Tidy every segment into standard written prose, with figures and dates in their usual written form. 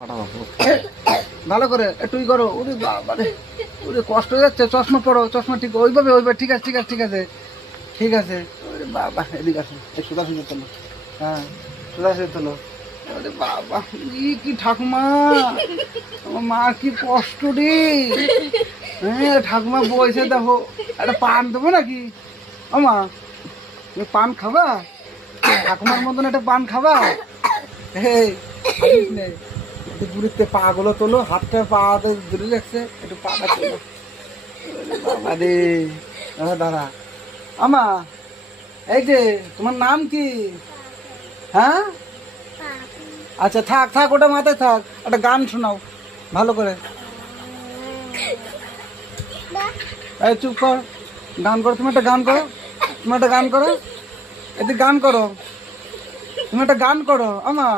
ভালো করে একটুই করো। ওরে বাবারে, ওরে কষ্ট হয়ে যাচ্ছে। চশমা পড়ো, চশমা ঠিক ওইভাবে ওইভাবে। ঠিক আছে ঠিক আছে ঠিক আছে ঠিক আছে। ওরে বাবা, এদিকে আসো, সোজা সোজা তোলো। হ্যাঁ, সোজা সোজা তোলো। ওরে বাবা, কি ঠাকুমা, আমার মা কি কষ্ট রে। হ্যাঁ, ঠাকুমা বয়সে দেখো, একটা পান দেবো নাকি? আমা, তুমি পান খাবা? ঠাকুমার মতন একটা পান খাবা? এই একটু দূরিতে পা গুলো তোলো, হাতটা পা দূরে রাখছে, একটু পাটা তোলো। বাবা রে, দাঁড়া। আমা, এই যে তোমার নাম কি? হ্যাঁ, আচ্ছা থাক থাক, ওটা মাথায় থাক। একটা গান শোনাও ভালো করে। এই চুপ কর, গান করো। তুমি একটা গান করো, তুমি একটা গান করো, এদিকে গান করো, তুমি একটা গান করো। আমা,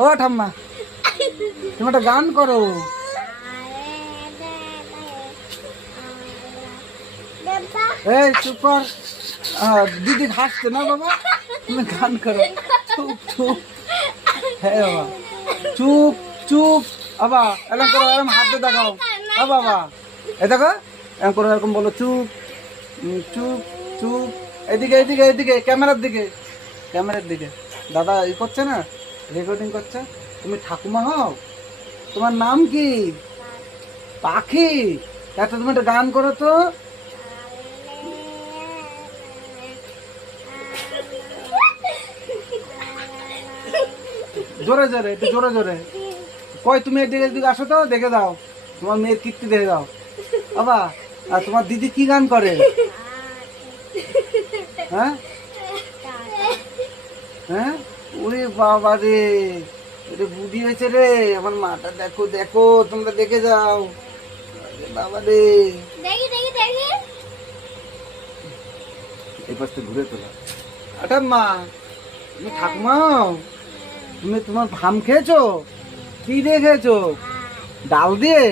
ও ঠাম্মা, তুমি একটা গান করো। এই চুপ কর, দিদি হাসছে না বাবা, তুমি গান করো। চুপ চুপ, হ্যাঁ বাবা, চুপ চুপ। বাবা এরকম করো, এরকম হাত দিয়ে দেখাও। বাবা এ দেখো, এরকম করো, এরকম বলো চুপ চুপ চুপ। এদিকে এদিকে এদিকে, ক্যামেরার দিকে, ক্যামেরার দিকে। দাদা ই করছে না, রেকর্ডিং করছে। তুমি ঠাকুমা হও? তোমার নাম কি? পাখি। একটা তুমি একটা গান করো তো। জোরে জোরে, একটু জোরে জোরে। কই তুমি এদিকে এদিকে আসো তো, দেখে দাও তোমার মেয়ের কীর্তি, দেখে দাও বাবা। আর তোমার দিদি কি গান করে? হ্যাঁ হ্যাঁ, ওরে বাবা রে, এটা বুদ্ধি হয়েছে রে। আমার মাটা দেখো দেখো, তোমরা দেখে যাও। বাবা রে, এই পাশটা ঘুরে তোলা। আটা মা, তুমি ঠাকুমা, তুমি তোমার ভাম খেয়েছো? কি দিয়ে খেয়েছো? ডাল দিয়ে?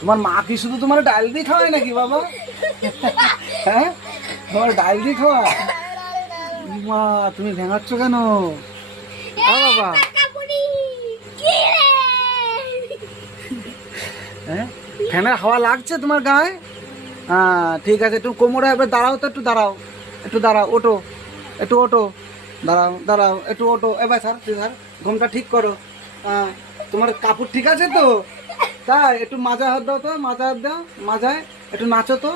তোমার মা কি শুধু তোমার ডাল দিয়ে খাওয়ায় নাকি বাবা? হ্যাঁ, তোমার ডাল দিয়ে খাওয়ায়? মা তুমি ভেঙাচ্ছ কেন বাবা? হ্যাঁ, ফ্যানের হাওয়া লাগছে তোমার গায়ে? হ্যাঁ ঠিক আছে, একটু কোমরে এবার দাঁড়াও তো, একটু দাঁড়াও, একটু দাঁড়াও, ওঠো, একটু ওঠো, দাঁড়াও দাঁড়াও, একটু ওঠো। এবার স্যার তুই স্যার ঘুমটা ঠিক করো। হ্যাঁ, তোমার কাপড় ঠিক আছে তো? তাই একটু মাজা হাত দাও তো, মাজা হাত দাও, মাজায় একটু নাচো তো।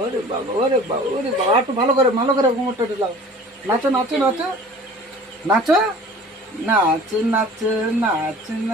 ওরে বাবা, ওরে বাবা, ওরে বাবা, একটু ভালো করে ভালো করে ঘুমোরটা একটু দাও। নাচো নাচো নাচো নাচো, নাচ নাচ নাচ না।